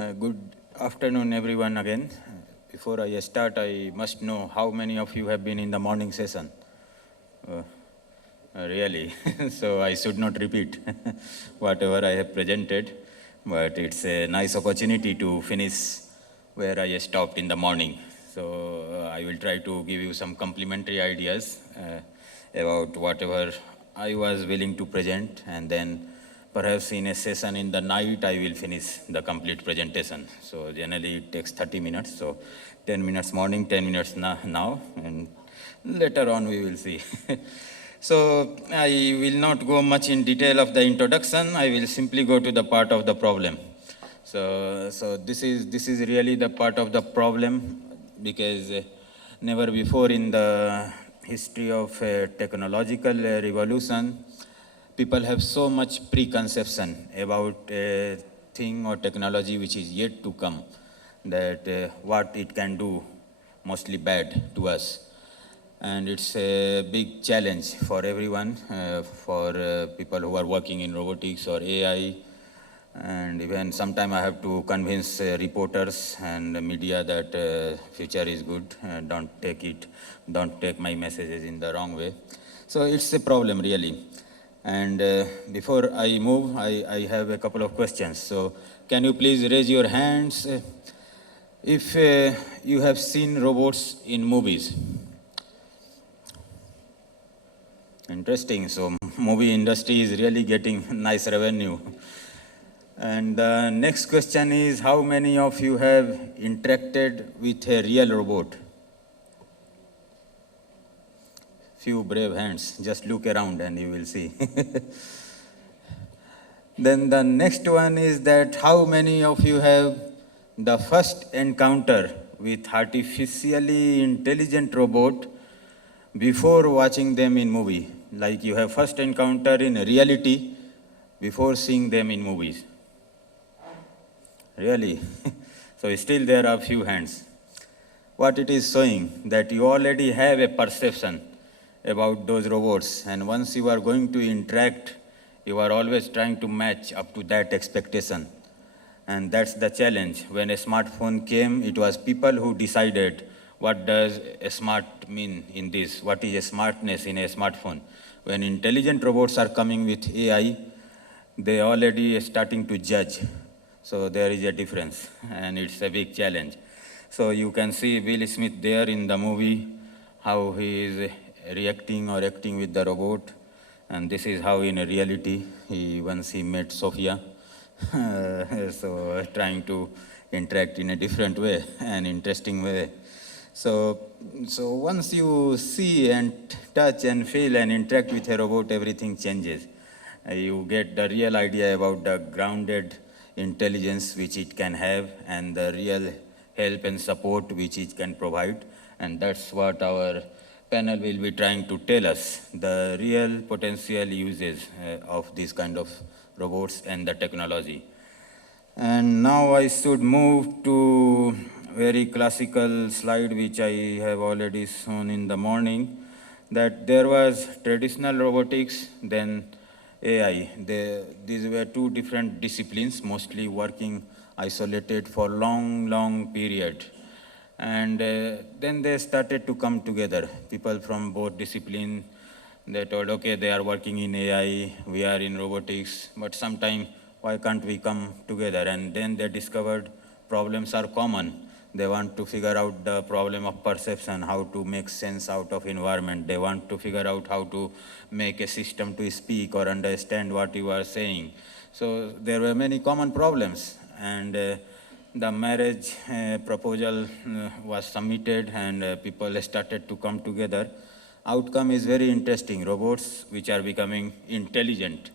Good afternoon, everyone, again. Before I start, I must know how many of you have been in the morning session. Really, so I should not repeat whatever I have presented, but it's a nice opportunity to finish where I stopped in the morning. So I will try to give you some complementary ideas about whatever I was willing to present, and then perhaps in a session in the night, I will finish the complete presentation. So generally it takes 30 minutes. So 10 minutes morning, 10 minutes now, and later on we will see. So I will not go much in detail of the introduction. I will simply go to the part of the problem. So this is really the part of the problem, because never before in the history of technological revolution, people have so much preconception about a thing or technology which is yet to come, that what it can do, mostly bad to us. And it's a big challenge for everyone, for people who are working in robotics or AI. And even sometime I have to convince reporters and the media that future is good, don't take my messages in the wrong way. So it's a problem, really. And before I move, I have a couple of questions. So can you please raise your hands if you have seen robots in movies? Interesting. So movie industry is really getting nice revenue. And the next question is, how many of you have interacted with a real robot? Few brave hands. Just look around and you will see. Then the next one is that how many of you have the first encounter with artificially intelligent robot before watching them in movie? Like you have first encounter in reality before seeing them in movies. Really? So still there are few hands. What it is showing, that you already have a perception about those robots, and once you are going to interact, you are always trying to match up to that expectation. And that's the challenge. When a smartphone came, it was people who decided what does a smart mean in this, what is a smartness in a smartphone. When intelligent robots are coming with AI, they already starting to judge. So there is a difference, and it's a big challenge. So you can see Will Smith there in the movie, how he is reacting or acting with the robot. And this is how in reality, once he met Sophia, so trying to interact in a different way, an interesting way. So once you see and touch and feel and interact with a robot, everything changes. You get the real idea about the grounded intelligence which it can have, and the real help and support which it can provide. And that's what our panel will be trying to tell us, the real potential uses of these kind of robots and the technology. And now I should move to very classical slide which I have already shown in the morning, that there was traditional robotics, then AI. These were two different disciplines, mostly working isolated for long period. And then they started to come together. People from both disciplines, they told, okay, they are working in AI, we are in robotics, but sometime why can't we come together? And then they discovered problems are common. They want to figure out the problem of perception, how to make sense out of environment. They want to figure out how to make a system to speak or understand what you are saying. So there were many common problems, and the marriage proposal was submitted, and people started to come together. Outcome is very interesting. Robots which are becoming intelligent,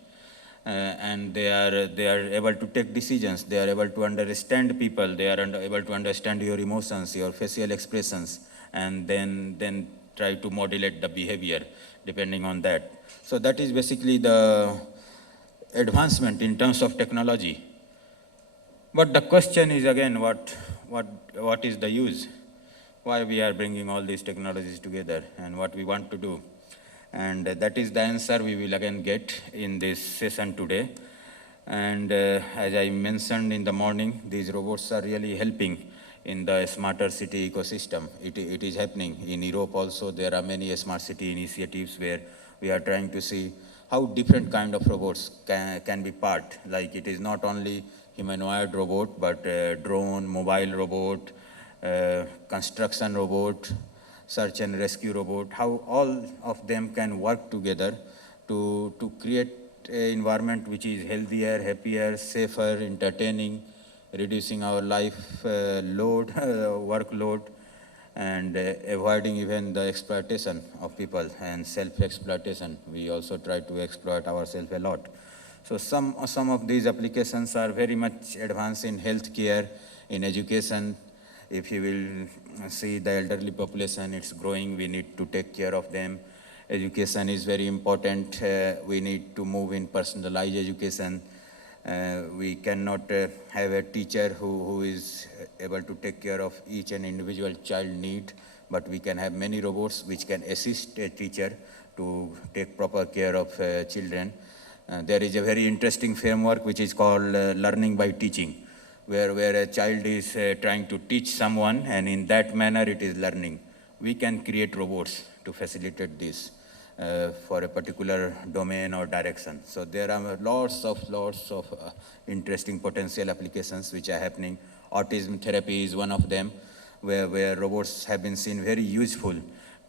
and they are able to take decisions. They are able to understand people. They are able to understand your emotions, your facial expressions, and then try to modulate the behavior depending on that. So that is basically the advancement in terms of technology. But the question is again, what is the use? Why we are bringing all these technologies together, and what we want to do? And that is the answer we will again get in this session today. And as I mentioned in the morning, these robots are really helping in the smarter city ecosystem. It is happening. In Europe also, there are many smart city initiatives where we are trying to see how different kind of robots can be part. Like it is not only humanoid robot, but drone, mobile robot, construction robot, search and rescue robot, how all of them can work together to create an environment which is healthier, happier, safer, entertaining, reducing our life load, workload, and avoiding even the exploitation of people and self-exploitation. We also try to exploit ourselves a lot. So some of these applications are very much advanced in healthcare, in education. If you will see the elderly population, it's growing, we need to take care of them. Education is very important. We need to move in personalized education. We cannot have a teacher who is able to take care of each and individual child need, but we can have many robots which can assist a teacher to take proper care of children. There is a very interesting framework which is called learning by teaching, where a child is trying to teach someone, and in that manner it is learning. We can create robots to facilitate this for a particular domain or direction. So there are lots of interesting potential applications which are happening. Autism therapy is one of them, where robots have been seen very useful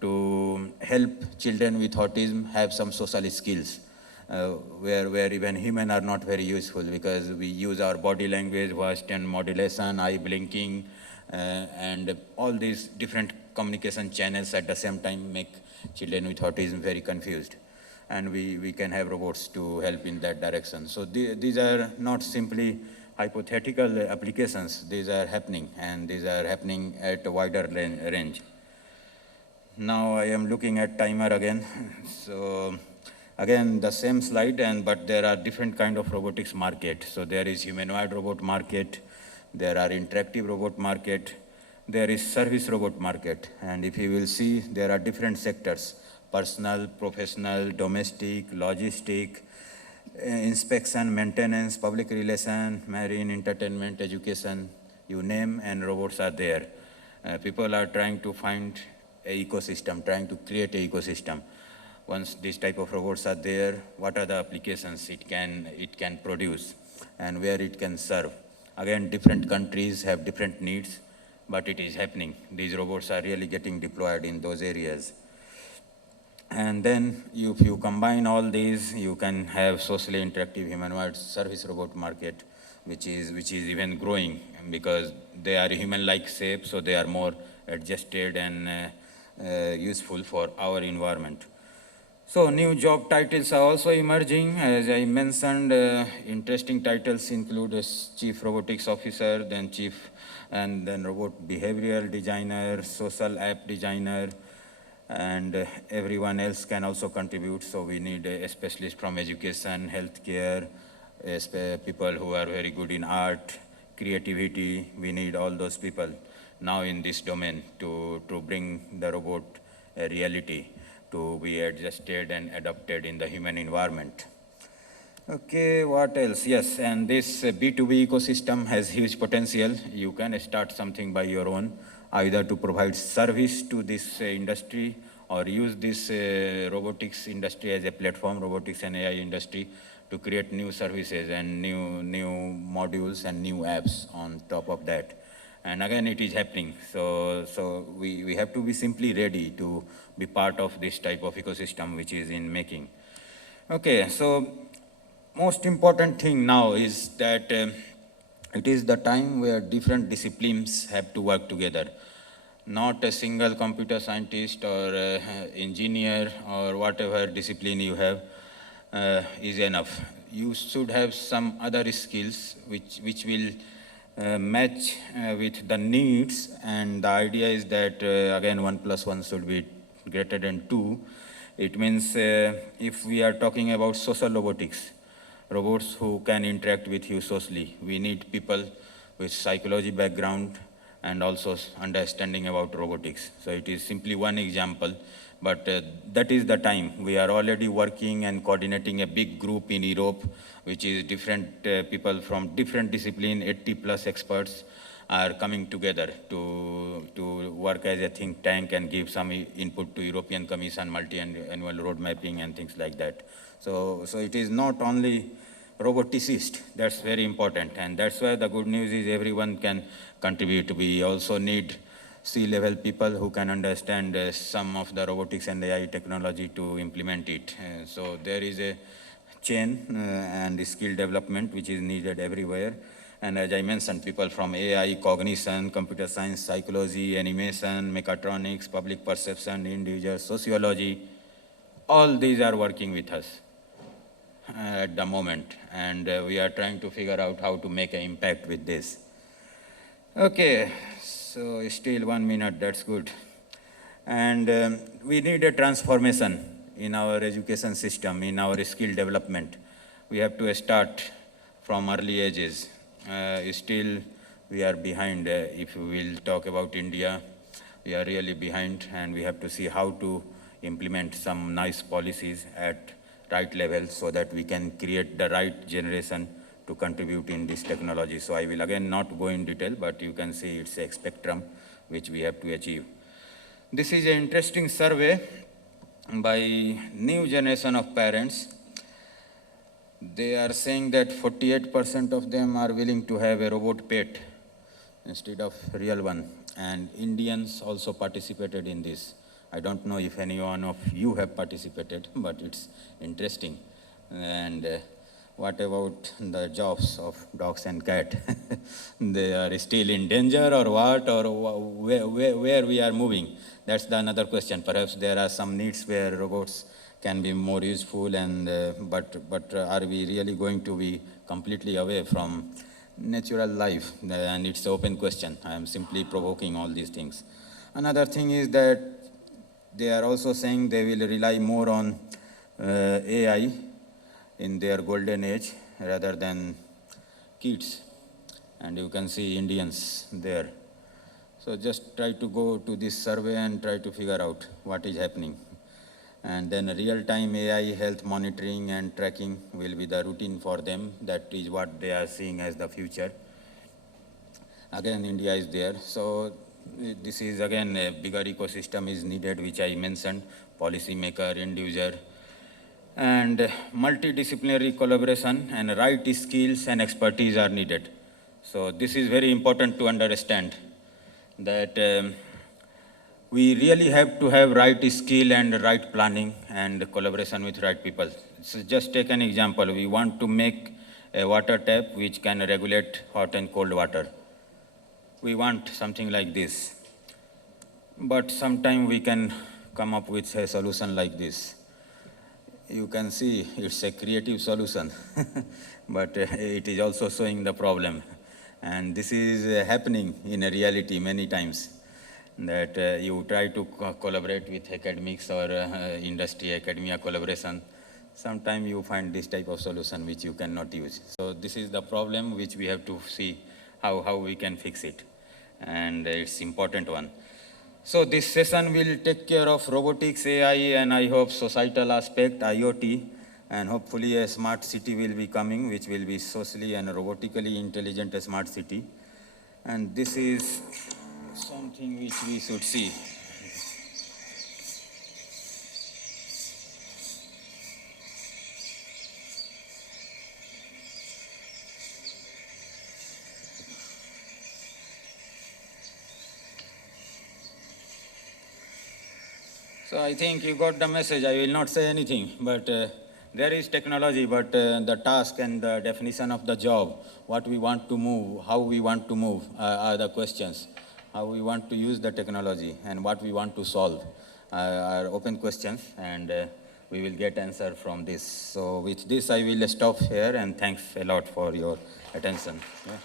to help children with autism have some social skills. Where even human are not very useful because we use our body language, voice tone modulation, eye blinking, and all these different communication channels at the same time make children with autism very confused. And we can have robots to help in that direction. So these are not simply hypothetical applications, these are happening, and these are happening at a wider range. Now I am looking at timer again. So again, the same slide, but there are different kind of robotics market. So there is humanoid robot market, there are interactive robot market, there is service robot market. And if you will see, there are different sectors: personal, professional, domestic, logistic, inspection, maintenance, public relation, marine, entertainment, education, you name, and robots are there. People are trying to find an ecosystem, trying to create an ecosystem. Once these type of robots are there, what are the applications it can produce and where it can serve? Again, different countries have different needs, but it is happening. These robots are really getting deployed in those areas. And then if you combine all these, you can have socially interactive humanoid service robot market, which is even growing because they are human-like shape, so they are more adjusted and useful for our environment. So new job titles are also emerging. As I mentioned, interesting titles include as Chief Robotics Officer, then Robot Behavioral Designer, Social App Designer, and everyone else can also contribute. So we need a specialist from education, healthcare, people who are very good in art, creativity. We need all those people now in this domain to bring the robot a reality, to be adjusted and adapted in the human environment. Okay, what else? Yes, and this B2B ecosystem has huge potential. You can start something by your own, either to provide service to this industry or use this robotics industry as a platform, robotics and AI industry, to create new services and new modules and new apps on top of that. And again, it is happening. So we have to be simply ready to be part of this type of ecosystem which is in making. Okay, so most important thing now is that it is the time where different disciplines have to work together. Not a single computer scientist or engineer or whatever discipline you have is enough. You should have some other skills which will match with the needs, and the idea is that again 1 + 1 should be greater than 2. It means if we are talking about social robotics, robots who can interact with you socially, we need people with psychology background, and also understanding about robotics. So it is simply one example, but that is the time. We are already working and coordinating a big group in Europe, which is different people from different discipline, 80 plus experts are coming together to work as a think tank and give some input to European Commission, multi-annual road mapping and things like that. So it is not only roboticist, that's very important. And that's why the good news is everyone can contribute. We also need C-level people who can understand some of the robotics and AI technology to implement it. So there is a chain and skill development which is needed everywhere. And as I mentioned, people from AI, cognition, computer science, psychology, animation, mechatronics, public perception, individual sociology, all these are working with us at the moment. And we are trying to figure out how to make an impact with this. Okay, so still 1 minute, that's good. And we need a transformation in our education system, in our skill development. We have to start from early ages. Still, we are behind. If we will talk about India, we are really behind, and we have to see how to implement some nice policies at right level so that we can create the right generation to contribute in this technology. So I will again not go in detail, but you can see it's a spectrum which we have to achieve. This is an interesting survey by new generation of parents. They are saying that 48% of them are willing to have a robot pet instead of real one. And Indians also participated in this. I don't know if any one of you have participated, but it's interesting. And what about the jobs of dogs and cats? They are still in danger or what, or where we are moving? That's the another question. Perhaps there are some needs where robots can be more useful, and but are we really going to be completely away from natural life? And it's an open question. I am simply provoking all these things. Another thing is that they are also saying they will rely more on AI in their golden age rather than kids. And you can see Indians there. So just try to go to this survey and try to figure out what is happening. And then real-time AI health monitoring and tracking will be the routine for them. That is what they are seeing as the future. Again, India is there. So this is again a bigger ecosystem is needed, which I mentioned, policymaker, end user, and multidisciplinary collaboration and right skills and expertise are needed. So this is very important to understand that we really have to have right skill and right planning and collaboration with right people. So just take an example. We want to make a water tap which can regulate hot and cold water. We want something like this. But sometime we can come up with a solution like this. You can see it's a creative solution, but it is also showing the problem. And this is happening in a reality many times, that you try to collaborate with academics or industry, academia collaboration. Sometimes you find this type of solution which you cannot use. So this is the problem which we have to see how we can fix it. And it's important one. So this session will take care of robotics, AI, and I hope societal aspect, IoT, and hopefully a smart city will be coming, which will be socially and robotically intelligent smart city. And this is something which we should see. So I think you got the message. I will not say anything, but there is technology, but the task and the definition of the job, what we want to move, how we want to move are the questions. How we want to use the technology and what we want to solve are open questions, and we will get answer from this. So with this, I will stop here, and thanks a lot for your attention. Yeah.